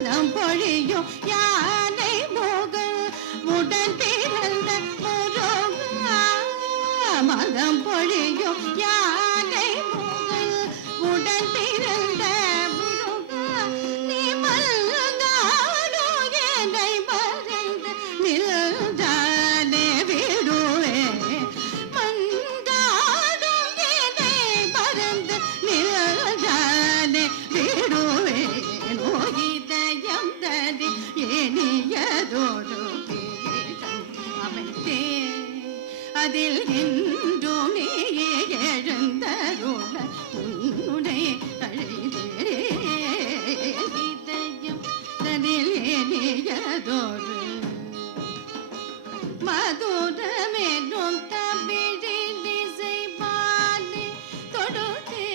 பொழியும் யானை மோகல் உடன் பிறந்த முருகா மதம் பொழியும் யானை மோகல் உடன் பிறந்த முருகா நீ மல்லாடோ என்னை மறந்து நின்றானே விடுவே மந்தாடும் என்னை மறந்து நின்றானே விடுவே ஏனியதோடு பேரம் அமைத்தே அதில் என்றும் நீ எழுந்தருள உன்னுடைய அழைதே இதயம் அதில் ஏனியதோடு மதுரமேனும் தமிழில் இசை பாடி தொடுத்தே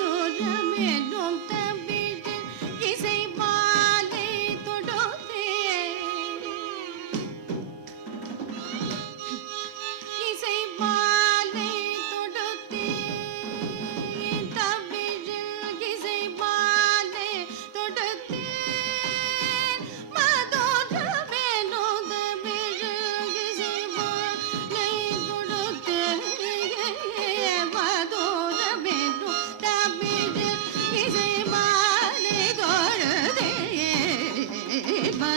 மதுரமேனும் தமிழில் இசை மாலை தொடுத்தே இசை மாலை தொடுத்தே தமிழில் இசை மாலை தொடுத்தே மதுரமேனும் தமிழில் இசை மாலை தொடுத்தே மதுரமேனும்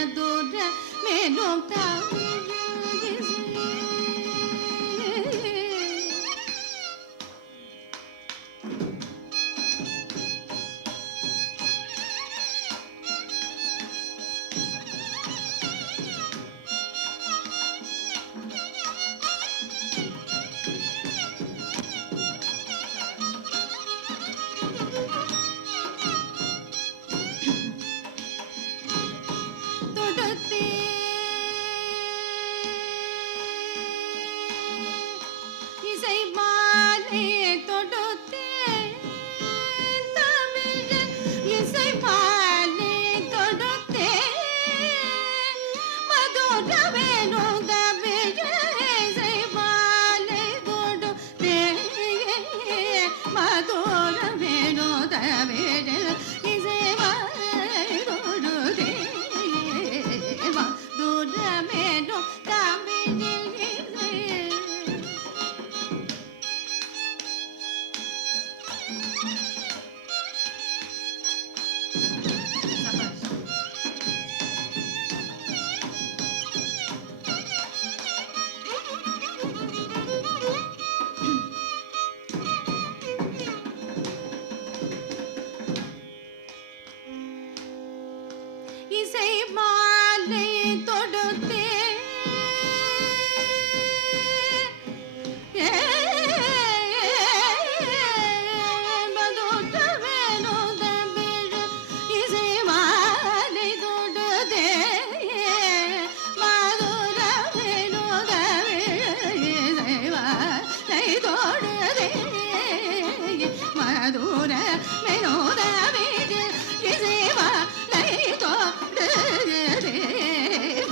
மதுர மேலும் இசை மாலை தொடுத்தே தமிழில் இசை மாலை தொடுத்தே மதுரமேனும் தமிழில் இசை மாலை தொடுத்தே மதுரமேனும் தமிழில் இசை மாலை தொடுத்தே மதுரமேனும் தமிழில் இசை மாலை தொடுத்தே மதுரமேனும் தமிழில் இசை மாலை தொடுத்தே மதுரமேனும் தமிழில் இசை மாலை தொடுத்தே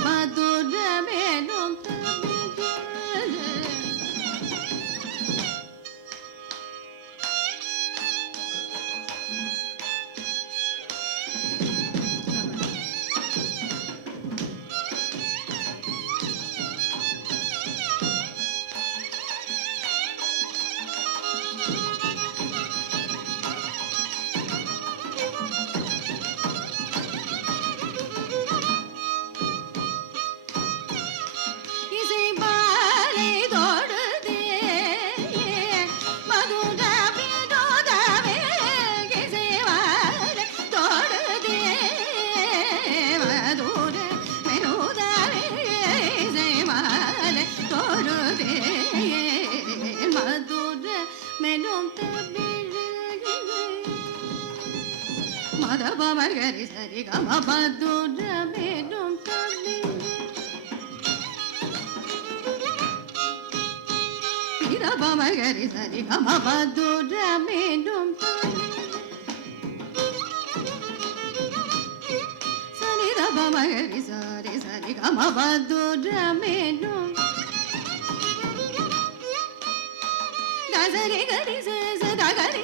மதுரமேனும் தமிழில் இசை மாலை மதுரமேனும் மதுரமேனும் மதப மகரி சரி கம மதுரமேனும் இதப மகரி சரி கம மதுரமேனும் சரிதப மகரி சரி சரி கம மதுரமேனும் Gazari gari sa sa da gari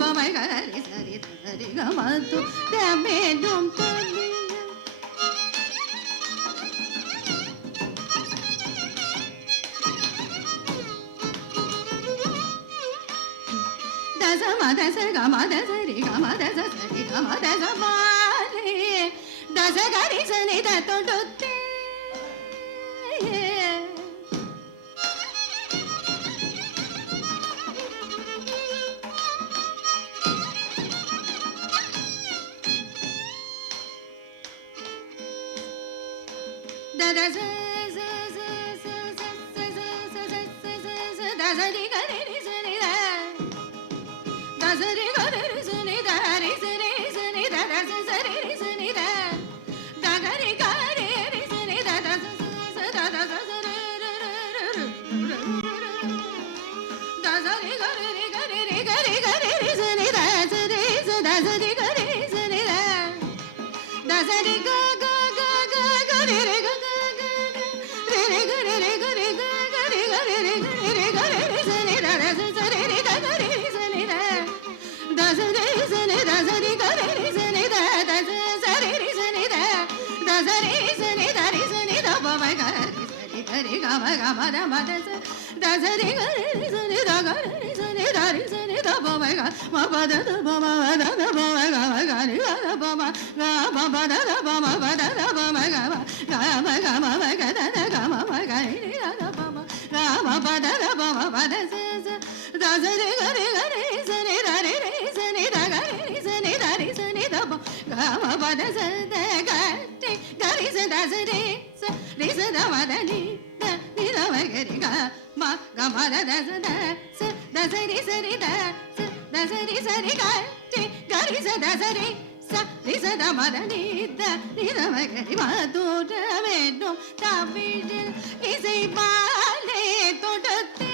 பமை கரி சரி சரி கமது தமேடும் தனி தச மத ச கம தச ரி கம தச சரி கம தச மாரே தச கரி சனி தொடுத்தே ததச ச ச ச ச ச ச தசரி கரி ரி சனி த தசரி கரி ரி சனி த ரி சனி சனி த தச சரி ரி சனி த தகரி கரி ரி சனி த தச ச த தச சரி தசரி கரி ரி கரி ரி கரி கரி ரி சனி த சரி ச தசரி கரி ரி சனி த தசரி க க க க கரி ரி க க ரி ரி கரி ரி கரி க கரி கரி ரி கரி ரி கரி ரி சனி த தச சரி ரி த கரி ரி சனி த தசரி சனி தசரி கரி ரி சனி த தச சரி ரி சனி த தசரி சனி தரி சனி த பம கரி சரி கரி கம கம த ம தச தசரி கரி ரி சனி த கரி ரி சனி தரி சனி த பம க ம ப த த பம வ த த பம கம கரி க த பம க ப ப த த பம ப த த பம கம கம கம ம க த த கம ம கரி ரி க த பம க ம ப த த பம ப த ச ச தசரி கரி கரி சனி தரி ரி சனி த கரி ரி சனி தரி சனி த ப க ம ப த ச த க ரி கரி ச த ச ரி ச ரி ச த ம த நி த நி த ம கரி க ம க ம த த ச த ச த ச ரி ச ரி த ச த ச ரி ச ரி க ரி கரி ச த ச ரி ச ரி ச த ம த நி த நி த ம கரி மதுர வேண்டும் தமிழில் இசை பாலே தொடுத்தே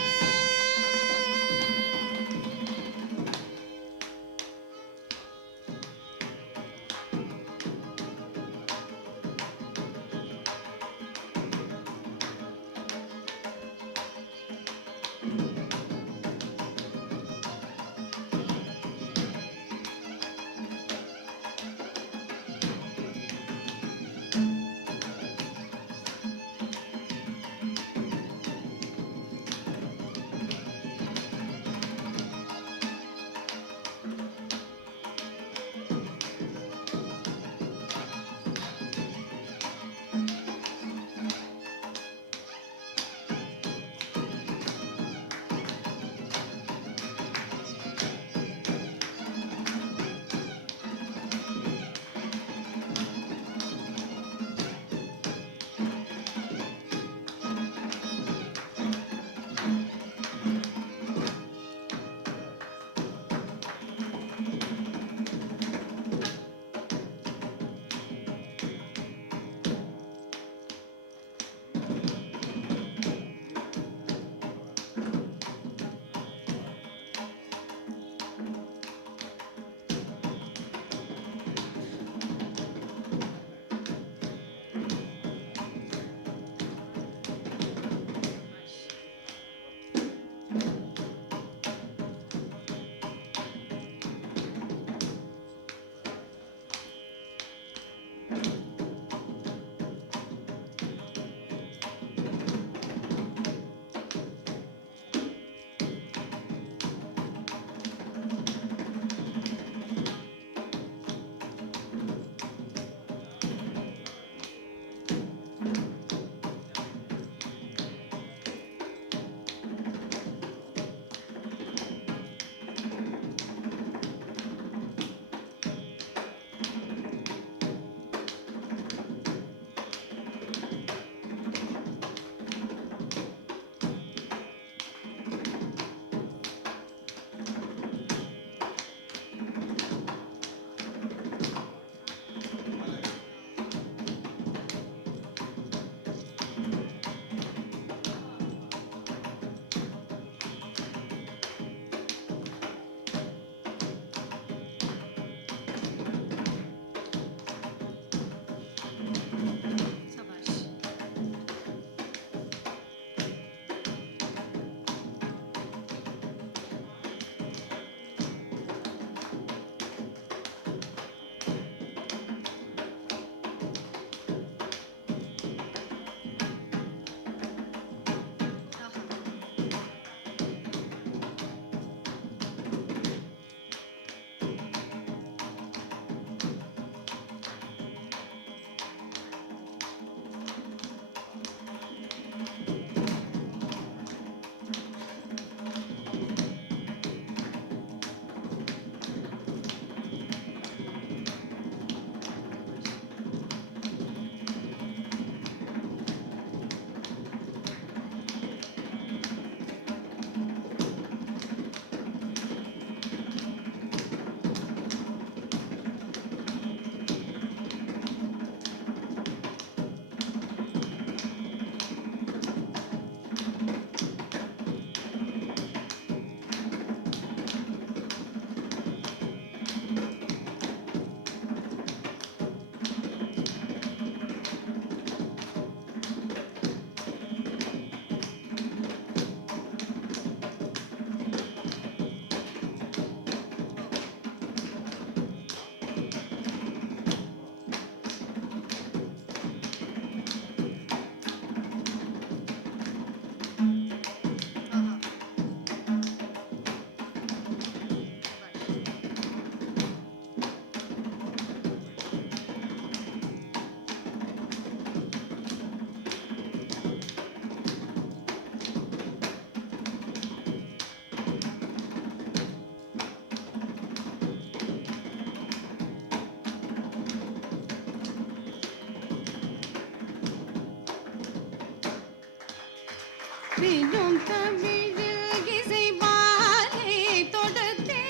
விழும் தமிழில் இசைவாலை தொடுத்தே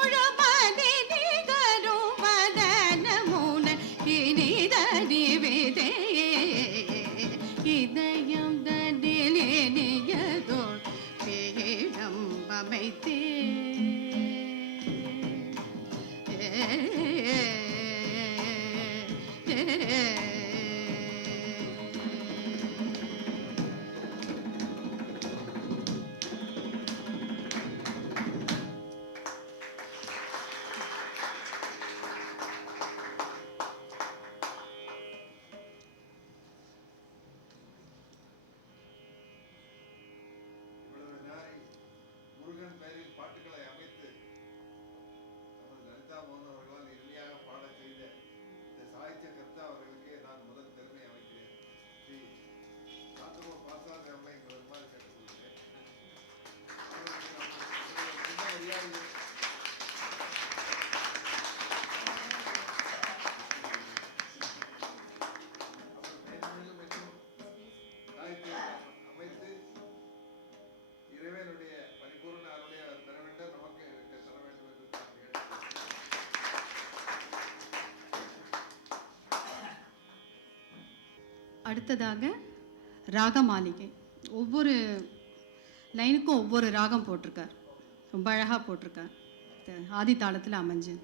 உழமதி நிகரும் வதனமுன இனிதறிவிதே இதயம் தண்டிலேனியதோர் பீடம் அமைத்தே அடுத்ததாக ராகமாளிகை. ஒவ்வொரு லைனுக்கும் ஒவ்வொரு ராகம் போட்டிருக்கார், ரொம்ப அழகாக போட்டிருக்கார், ஆதி தாளத்தில் அமைஞ்சு.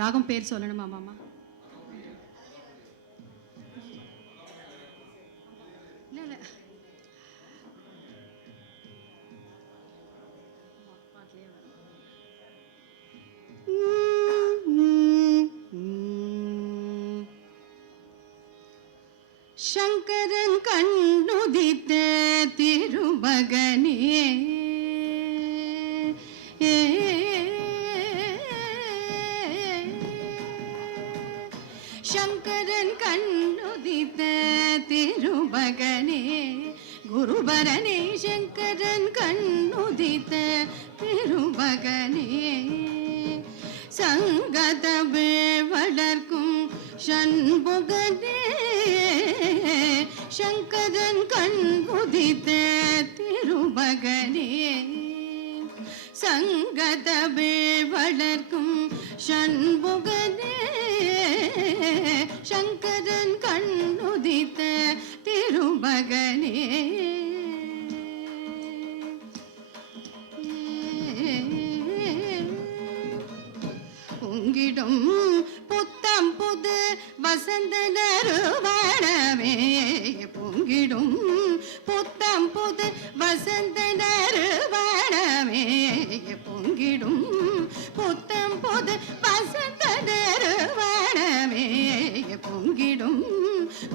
ராகம் பேர் சொல்லணுமா மாமா? இல்லை இல்லை சங்கரன் கண்ணுதித்த திருமகனே சங்கரன் கண்ணுதித்த திருமகனே குருபரனே சங்கரன் கண்ணுதித்த திருமகனே சங்கத வளர்க்கும் சண்முகனே சங்கரன் கண்ணுதித்த திருமகனே சங்கத வளர்க்கும் சண்முகனே சங்கரன் கண்ணுதித்த திருமகனே பொங்கிடும் புத்தம் புது வசந்த நறுவனமே பொங்கிடும் புத்தம் புது வசந்த நறுவனமே பொங்கிடும் புத்தம் புது வசந்த நறுவனமே பொங்கிடும்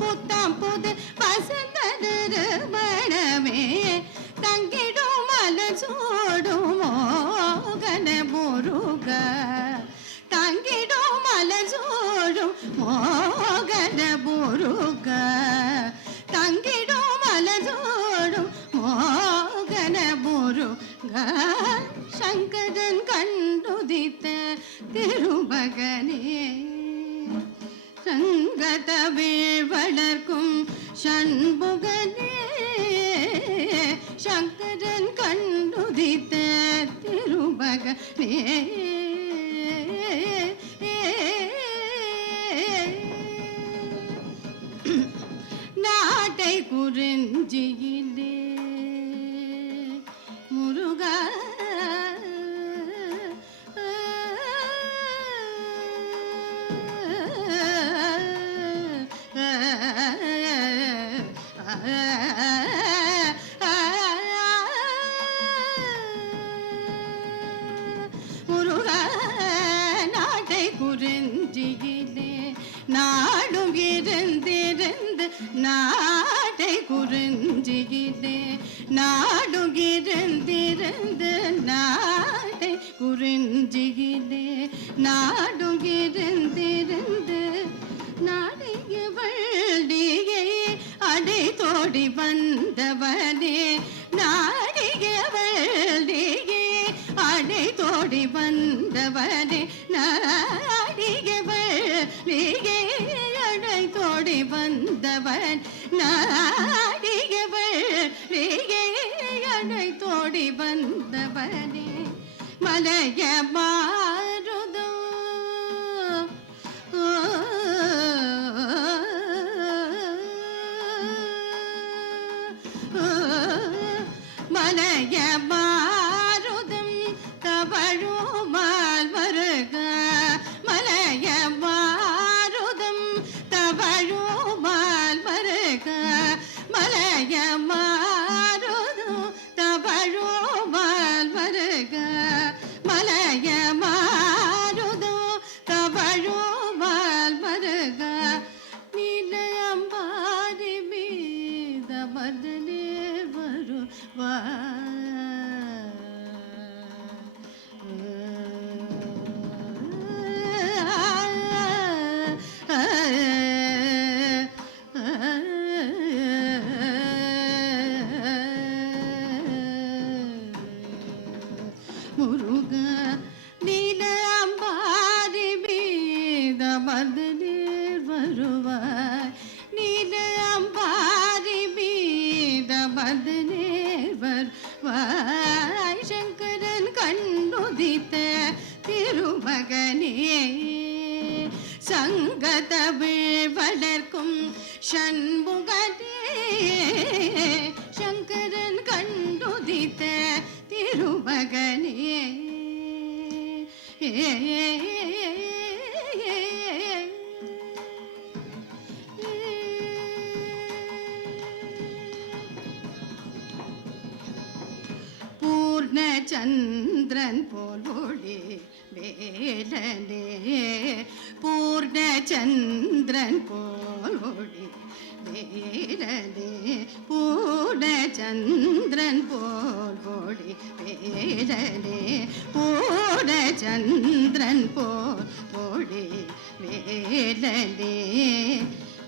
புத்தம் புது வசந்த நறுவனமே தங்கிடும் மலசோடும் மோகன முருக தங்கிடும் மலசோடும் மோகன முருக தங்கிடும் மலசோடும் மோகன முருக சங்கரன் கண்டுதித்த திருமகனே சங்கத வளர்க்கும் சண்முகனே சங்கரன் கண்டுதித்த திருமகனே நாட்டை குறிஞ்சியிலே முருகா முருகா நாட்டை குறிஞ்சியிலே நாடும் இருந்திருந்து நாட்டை குறிஞ்சியிலே நாடும் இருந்திருந்து நாட்டை குறிஞ்சியிலே நாடும் இருந்திருந்து நாடிய வள்ளியை அடை தோடி வந்தவனே நாடிய வள்ளியை அடை தோடி வந்தவனே நாடிய வள்ளியை அடை தோடி வந்தவன் நாடியவள் தோடி வந்தவனே மலைய மாறுதோ மலைய மாறுதம் தவழுமால் வருக மலைய மாறுதம் தவழுமால் வருக மலைய மாறுதம் தவழுமால் வருக மலைய மாறுதம் தவழுமால் வருக நீலயம்பாரி மீத மதனே வருவா முருக நீல அம்பாரி மீத மதனீர் வருவாய் நீல அம்பாரி மீத மதனீர் வருவாய் சங்கரன் கண்டுதித்த திருமகனே சங்கதமிழ் வளர்க்கும் சண்முகனே சங்கரன் கண்டுதித்த திருமகனே பூர்ணச்சந்திரன் போல் ஒளி வேலனே பூர்ணச்சந்திரன் போல் ஒளி வேலனே பூர்ணச்சந்திரன் போல் ஒளி வேலனே பூர்ணச்சந்திரன் போல் ஒளி வேலனே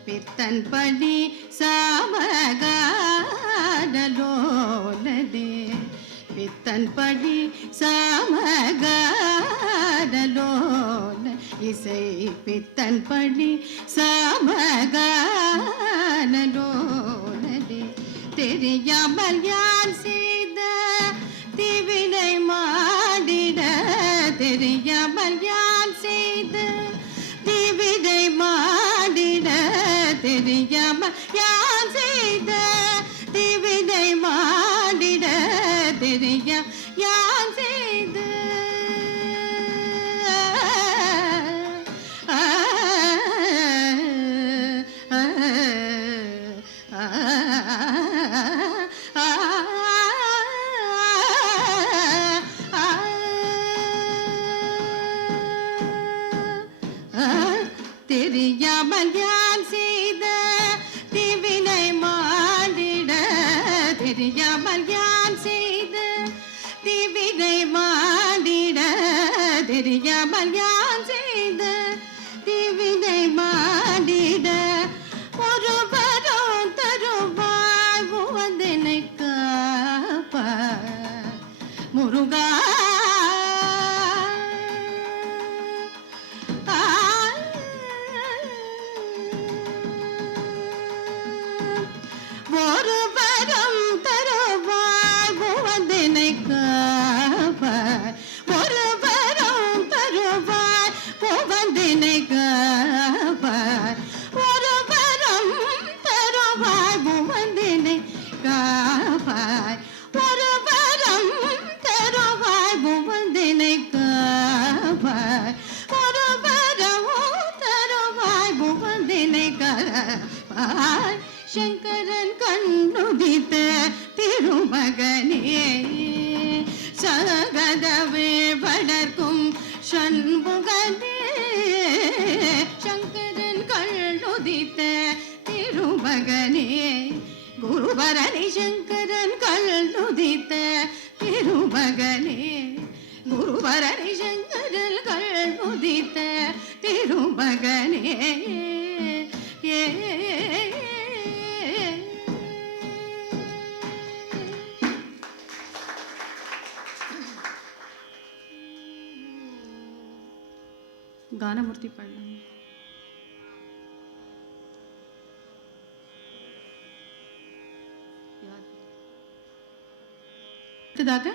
பித்தன் பணி சாமகானலோலனே பித்தன் படி சாமகானலோல இசை பித்தன் படி சாமகானலோலனே தெரியாமல் யார் செய்த திவினை மாடிட தெரியாமல் யார் செய்த திவினை மாடிட தெரியாமல் யார் செய்த திவினை மாடிட தெரிய யான் செய்து தெரியாமல் யான் செய்த திவினை மாடிட தெரியாமல் யான் செய்த திவினை மாடிட தெரியாமல் யான் செய்த திவினை மாடிட ஒருவரும் தருவாய் உவந்தனை காப்ப முருகா ஒருவரும் தருவாய் உவந்தனை காப்பாய் ஒருவரும் தருவாய் உவந்தனை காப்பாய் ஒருவரும் தருவாய் உவந்தனை காப்பாய் ஒருவரும் தருவாய் உவந்தனை காப்பாய் ஒருவரும் தருவாய் உவந்தனை காப்பாய் சங்கரன் கண்ணுதித்த திருமகனே சகதவே வளர்க்கும் சண்முகனே சங்கரன் கண்ணுதித்த திருமகனே குருபரணி சங்கரன் கண்ணுதித்த திருமகனே குருபரணி சங்கரன் கண்ணுதித்த திருமகனே ஏ गानमूर्ति पढ़ना அடுத்ததாக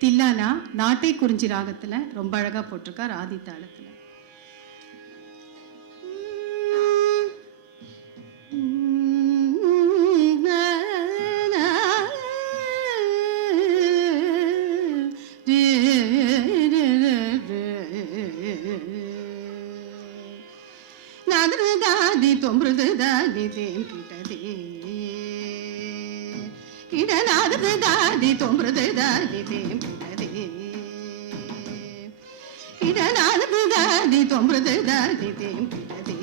தில்லானா நாட்டை குறிஞ்சி ராகத்தில் ரொம்ப அழகாக போட்டிருக்கார் ஆதி தாளத்தில். தொம்புதாதி தேம் கிட்டதே கிடநாதது தாதி தொம்புதாதி தேம் கிட்டதே கிடநாதது தாதி தொம்புதாதி தேம் கிட்டதே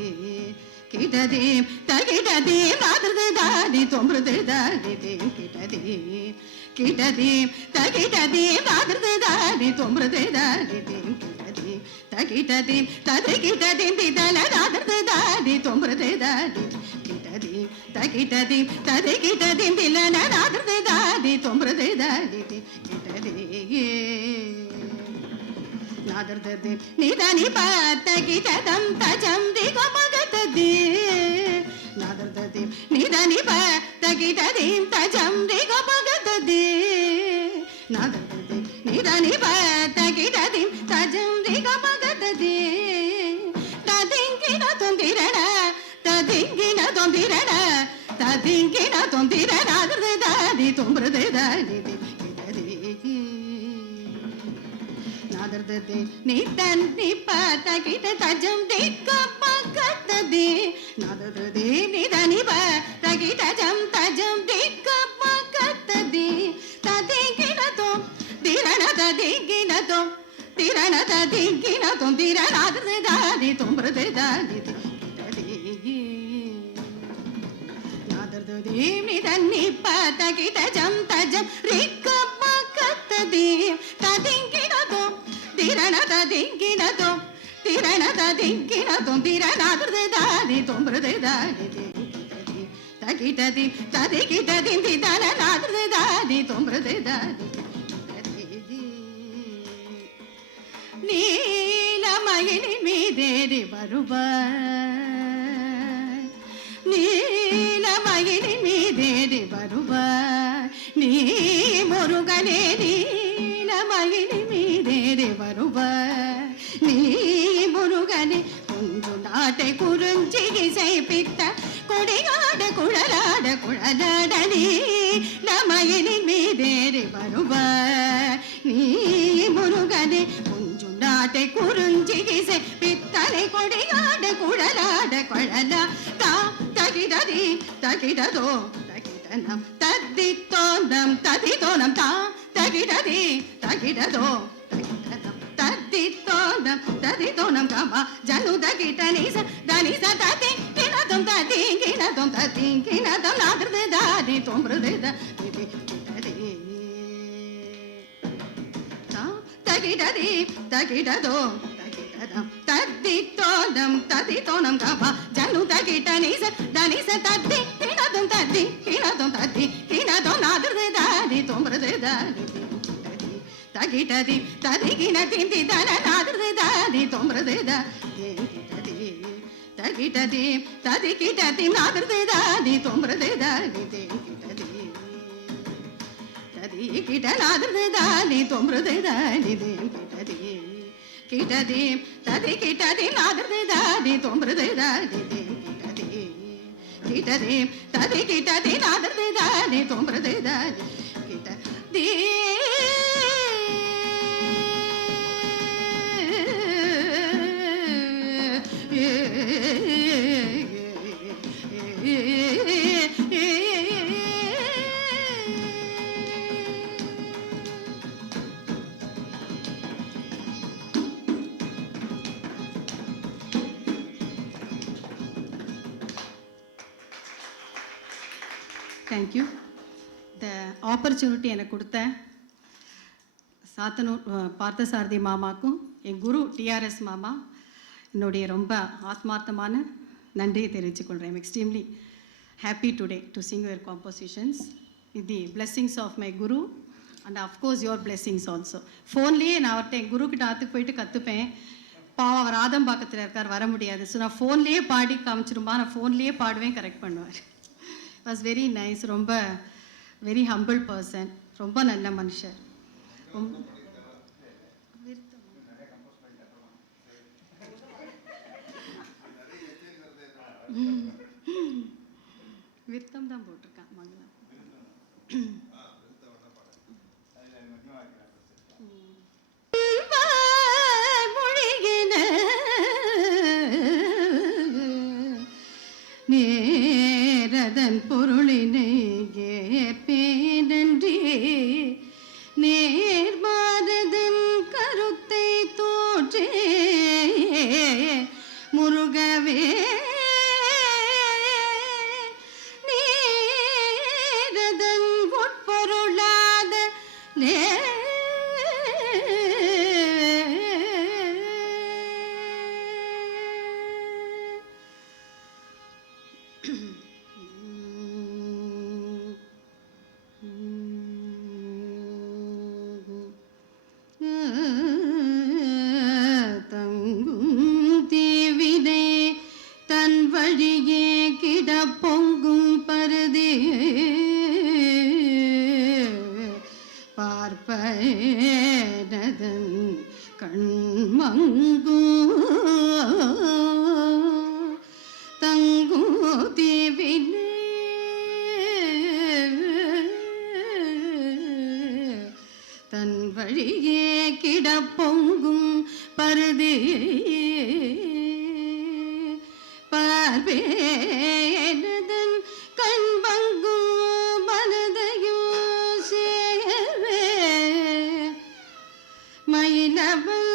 கிட்டதே தகிடதே நாதது தாதி தொம்புதாதி தேம் கிட்டதே கிட்டதே தகிடதே நாதது தாதி தொம்புதாதி தேம் கிட்டதே தகிடதே தகிடதே திதல நாதது தாதி தொம்புதாதி கிட்டதே தகிடதே தகிடதே திலன நாதது தாதி தொம்புதாதி கிட்டதே நாதர்தே நிதனி பத்தகிடதம் தஜம் திகமகதே நாதர்தே நிதனி பத்தகிடதம் தஜம் திகமகதே நாதர்தே நிதனி பத்தகிடதம் தஜம் திகமகதே ததிங்கின தொந்திரன ததிங்கின தொந்திரன ததிங்கின தொந்திரன நாதர்தே தாதி தொம்புதாதி நாதர்தே நிதன் நிபதகிட தஜம் திகமகதே நாதர்தே நிதனி பதகிட ஜம் தஜம் திகமகதே ததிங்கின தொம் திரண ததிங்கின தொம் திரணாதர்தே தாதி தொம்புதாதி நாதர்தே நிதன் நிபதகிட ஜம் தஜம் ரிகமகதே ததிங்கின தொம் திரண ததிங்கின தொம் திரணாதர்தே தாதி தொம்புதாதி தகிடதி ததிகிடதி திதலநாதர்தே தாதி தொம்புதாதி நீலமயிலி மீதேறி வருவாய் நீலமயிலி மீதேறி வருவாய் நீ முருகனே நீலமயிலி மீதேறி வருவாய் நீ முருகனே குஞ்சு நாட்டை குறிஞ்சி இசைப்பித்த கொடியாட குழலாட குழலாட நீலமயிலி மீதேறி வருவாய் நீ முருகனே குஞ்சு நாட்டை குறிஞ்சி இசைப்பித்தலை கொடியாட குழலாட குழலா தா தகிடதி தகிடதோ தகிடனம் தத்தித்தோனம் ததிதோனம் தா தகிடதி தகிடதோ தத்தித்தோனம் ததிதோனம் கமா ஜனுதகிட நிச தனிச ததி கிணதம் ததி கிணதம் ததி கிணதம் நாதர்தே தாதி தொம்புதாதி தகிடதி தகிடதோ தகிடதம் தத்தித்தோனம் ததிதோனம் கமா ஜனுதகிட நிச தனிச ததி கிணதம் ததி கிணதம் ததி கிணதம் நாதர்தே தாதி தொம்புதாதி தகிடதி ததிகின திந்தி தன நாதர்தே தாதி தொம்புதாதி தகிடதி ததிகிடதி நாதர்தே தாதி தொம்புதாதி ததிகிட நாதர்தே தாதி தொம்புதாதி கிடதி ததிகிடதி நாதர்தே தாதி தொம்புதாதி கிடதி ததிகிடதி நாதர்தே தாதி தொம்புதாதி கிடதி தேங்க்யூ. இந்த ஆப்பர்ச்சுனிட்டி எனக்கு கொடுத்த சாத்தனூர் பார்த்தசாரதி மாமாக்கும் என் குரு டிஆர்எஸ் மாமா என்னுடைய ரொம்ப ஆத்மார்த்தமான நன்றியை தெரிவித்துக்கொள்கிறேன். I'm extremely happy today to sing your compositions with the blessings of my guru and of course your blessings also. ஃபோன்லேயே நான் அவர்கிட்ட என் குருக்கிட்ட ஆற்றுக்கு போயிட்டு கற்றுப்பேன். பாவம் அவர் ஆதம்பாக்கத்தில் இருக்கார், வர முடியாது. ஸோ நான் ஃபோன்லேயே பாடி காமிச்சிருமா, நான் ஃபோன்லேயே பாடுவேன், கரெக்ட் பண்ணுவார். Was very nice. ரொம்ப வெரி ஹம்பிள் பர்சன், ரொம்ப நல்ல மனுஷர். விருத்தம் தான் போட்டிருக்கான் மங்களம். நேரதன் பொருளினை ஏற்பேனன்றி நேர்மாரதன் கருத்தை தோற்றே முருகவே நேரதன் உட்பொருளாத நே தங்கும் தீவினை தன் வழியே கிட பொங்கும் பருதி பார்ப்பதன் கண்மங்கும் தங்கும் தீவினை தன் வழியே கிட பொங்கும் பருதி பார்வேனதன் கண் பங்கும் மனதையும் சேவே மயிலவள்